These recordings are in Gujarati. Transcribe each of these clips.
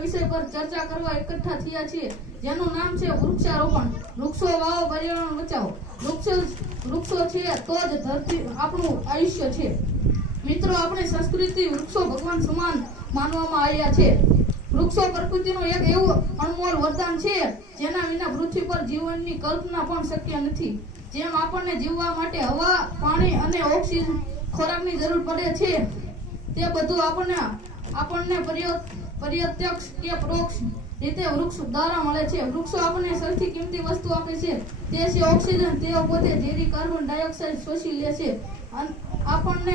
વિષય પર ચર્ચા કરવા એકઠા થયા છીએ, જેનું નામ છે વૃક્ષારોપણ. વૃક્ષો વાવો, પર્યાવરણ બચાવો. વૃક્ષો છે તો જ ધરતી આપણું આયુષ્ય છે. મિત્રો, આપણી સંસ્કૃતિ વૃક્ષો ભગવાન સમાન માનવામાં આવ્યા છે. વૃક્ષો પ્રકૃતિનું એક એવું અનમોલ વરદાન છે જેના વિના પૃથ્વી પર જીવનની કલ્પના પણ શક્ય નથી. જેમ આપણને જીવવા માટે હવા, પાણી અને ઓક્સિજન ખોરાકની જરૂર પડે છે, તે બધું આપણને પ્રત્યક્ષ કે પરોક્ષ રીતે વૃક્ષ દ્વારા મળે છે. વૃક્ષો આપણને સૌથી કિંમતી વસ્તુ આપે છે, તે છે ઓક્સિજન. તેઓ પોતે ઝેરી કાર્બન ડાયોક્સાઇડ શોષી લે છે અને આપણને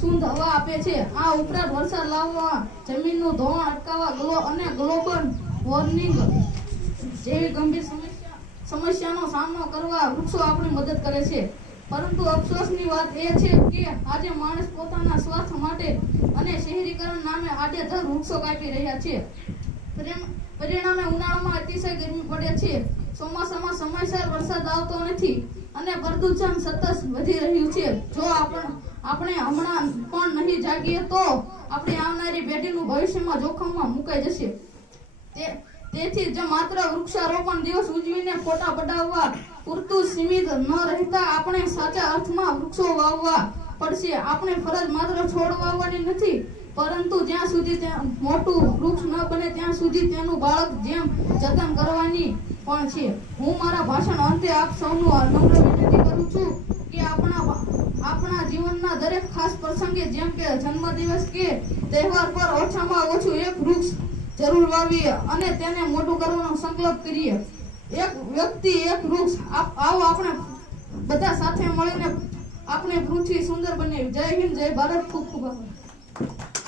શુદ્ધ હવા આપે છે. આ ઉપરાંત વરસાદ લાવવા, જમીનનું ધોવાણ અટકાવવા અને ગ્લોબલ વોર્મિંગ જેવી ગંભીર સમસ્યાનો સામનો કરવા વૃક્ષો આપણી મદદ કરે છે. પરંતુ અફસોસની વાત એ છે કે આજે માણસ પોતાના સ્વાર્થ માટે અને શહેરીકરણ નામે આડેધડ વૃક્ષો કાપી રહ્યા છે. પરિણામે ઉનાળામાં અતિશય ગરમી પડે છે, ચોમાસામાં સમયસર વરસાદ આવતો નથી અને પ્રદૂષણ સતત વધી રહ્યું છે. જો આપણે હમણાં પણ નહીં જાગીએ તો આપણી આવનારી પેઢીનું ભવિષ્યમાં જોખમમાં મુકાઈ જશે. તેથી જ માત્ર વૃક્ષારોપણ દિવસ ઉજવીને ફોટા પડાવવા પૂરતું સીમિત ન રહેતા આપણે સાચા અર્થમાં વૃક્ષો વાવવા પડશે. આપણે ફરજ માત્ર છોડ વાવવાની નથી, પરંતુ જ્યાં સુધી મોટું વૃક્ષ ન બને ત્યાં સુધી તેનું બાળક જેમ જતન કરવાની પણ છે. હું મારા ભાષણ અંતે આપ સૌનું નમ્ર વિનંતી કરું છું કે આપણા જીવનના દરેક ખાસ પ્રસંગે, જેમ કે જન્મદિવસ કે તહેવાર પર ઓછામાં ઓછું એક વૃક્ષ જરૂર વાવીએ અને તેને મોટું કરવાનો સંકલ્પ કરીએ. એક વ્યક્તિ એક વૃક્ષ. આવો આપણે બધા સાથે મળીને આપણે પૃથ્વી સુંદર બનાવી. જય હિન્દ, જય ભારત. ખૂબ ખૂબ આભાર.